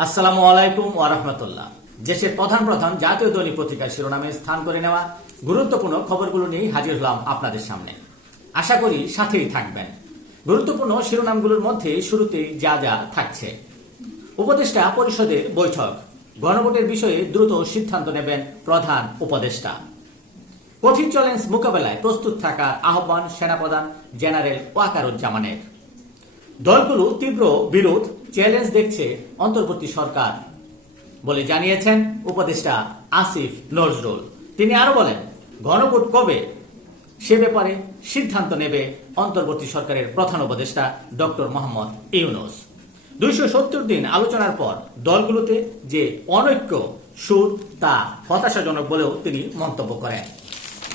আসসালামু আলাইকুম রাহমাতুল্লাহ। দেশের প্রধান প্রধান জাতীয় দৈনিক পত্রিকার শিরোনামে স্থান করে নেওয়া গুরুত্বপূর্ণ খবরগুলো নিয়ে হাজির হলাম আপনাদের সামনে। আশা করি সাথেই থাকবেন। গুরুত্বপূর্ণ শিরোনামগুলোর মধ্যে শুরুতেই যা যা থাকছে। উপদেষ্টা পরিষদের বৈঠক। গণভোটের বিষয়ে দ্রুত সিদ্ধান্ত নেবেন প্রধান উপদেষ্টা। কঠিন চ্যালেঞ্জ মোকাবেলায় প্রস্তুত থাকার আহ্বান সেনাপ্রধান জেনারেল ওয়াকারুজ্জামানের। দলগুলো তীব্র বিরোধ চ্যালেঞ্জ দেখছে অন্তর্বর্তী সরকার বলে জানিয়েছেন উপদেষ্টা আসিফ নজরুল। তিনি আরও বলেন, গণভোট কবে? সে ব্যাপারে সিদ্ধান্ত নেবে অন্তর্বর্তী সরকারের প্রধান উপদেষ্টা ডক্টর মোহাম্মদ ইউনুস। দুইশো সত্তর দিন আলোচনার পর দলগুলোতে যে অনৈক্য সুর, তা হতাশাজনক বলেও তিনি মন্তব্য করেন।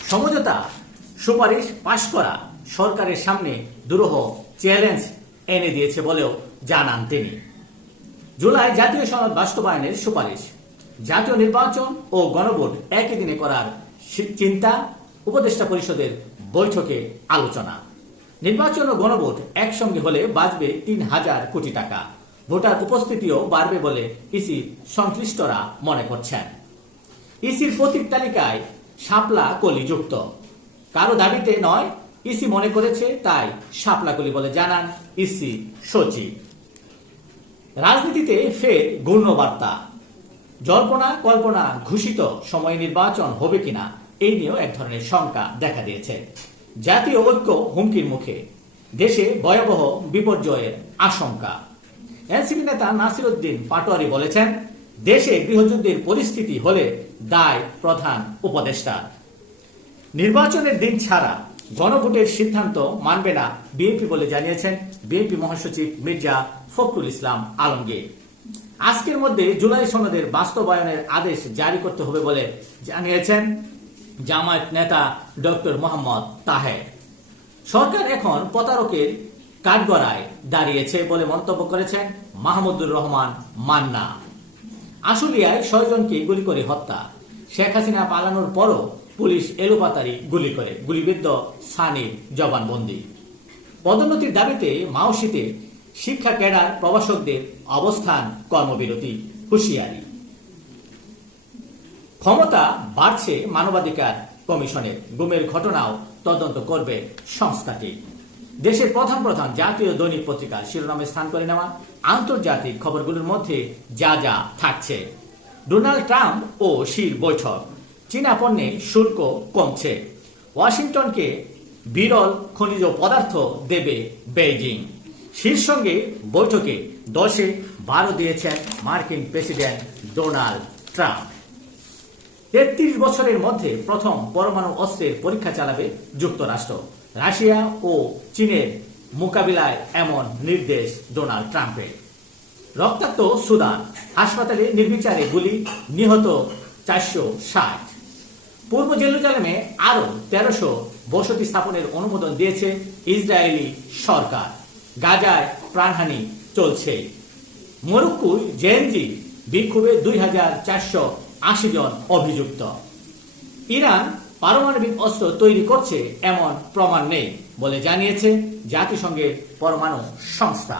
সমঝোতা সুপারিশ পাশ করা সরকারের সামনে দুরূহ চ্যালেঞ্জ এনে দিয়েছে বলেও জানান তিনি। জুলাই জাতীয় সনদ বাস্তবায়নের সুপারিশ। জাতীয় নির্বাচন ও গণভোট একই দিনে করার চিন্তা উপদেষ্টা পরিষদের বৈঠকে আলোচনা। নির্বাচন ও গণভোট একসঙ্গে হলে বাঁচবে তিন হাজার কোটি টাকা। ভোটার উপস্থিতিও বাড়বে বলে ইসি সংশ্লিষ্টরা মনে করছেন। ইসির প্রতীক তালিকায় শাপলা কলি যুক্ত কারও দাবিতে নয় ইসি মনে করেছে, তাই শাপলা বলে জানান ইসি সচিব। রাজনীতিতে ফের গূর্ণ বার্তা জল্পনা কল্পনা ঘোষিত, সময় নির্বাচন হবে কিনা, এই নিয়েও এক ধরনের শঙ্কা দেখা দিয়েছে। জাতীয় ঐক্য হুমকির মুখে, দেশে ভয়াবহ বিপর্যয়ের আশঙ্কা। এনসিপি নেতা নাসিরুদ্দিন পাটোয়ারি বলেছেন, দেশে গৃহযুদ্ধের পরিস্থিতি হলে দায় প্রধান উপদেষ্টা। নির্বাচনের দিন ছাড়া গণভোটের সিদ্ধান্ত মানবে না বিএনপি বলে জানিয়েছেন বিএনপি মহাসচিব মির্জা ফখরুল ইসলাম আলমগীর। আজকের মধ্যে জুলাই সনদের বাস্তবায়নের আদেশ জারি করতে হবে বলে জানিয়েছেন জামায়াত নেতা ডক্টর মোহাম্মদ তাহের। সরকার এখন প্রতারকের কাঠগড়ায় দাঁড়িয়েছে বলে মন্তব্য করেছেন মাহমুদুর রহমান মান্না। আশুলিয়ায় ছয়জনকে গুলি করে হত্যা। শেখ হাসিনা পালানোর পরও পুলিশ এলোপাতারি গুলি করে গুলিবিদ্ধ সানির জবানবন্দি। পদোন্নতির দাবিতে মাওসিতে শিক্ষা ক্যাডার প্রবাসকদের অবস্থান কর্মবিরতি, হুঁশিয়ারি। ক্ষমতা বাড়ছে মানবাধিকার কমিশনের, গুমের ঘটনাও তদন্ত করবে সংস্থাটি। দেশের প্রধান প্রধান জাতীয় দৈনিক পত্রিকার শিরোনামে স্থান করে নেওয়া আন্তর্জাতিক খবরগুলোর মধ্যে যা যা থাকছে। ডোনাল্ড ট্রাম্প ও শির বৈঠক। চীনা পণ্যে শুল্ক কমছে। ওয়াশিংটনকে বিরল খনিজ পদার্থ দেবে বেইজিং। সঙ্গে বৈঠকে দশে বারো দিয়েছেন মার্কিন প্রেসিডেন্ট ডোনাল্ড ট্রাম্প। তেত্রিশ বছরের মধ্যে প্রথম পরমাণু অস্ত্রের পরীক্ষা চালাবে যুক্তরাষ্ট্র। রাশিয়া ও চীনের মোকাবিলায় এমন নির্দেশ ডোনাল্ড ট্রাম্পের। রক্তাক্ত সুদান, হাসপাতালে নির্বিচারে গুলি নিহত চারশো ষাট। পূর্ব জেরুজালেমে আরও তেরোশো বসতি স্থাপনের অনুমোদন দিয়েছে ইসরায়েলি সরকার। গাজায় প্রাণহানি চলছে। মরক্কুর জেএনজি বিক্ষোভে দুই হাজার চারশো আশি জন অভিযুক্ত। ইরান পারমাণবিক অস্ত্র তৈরি করছে এমন প্রমাণ নেই বলে জানিয়েছে জাতিসংঘের পরমাণু সংস্থা।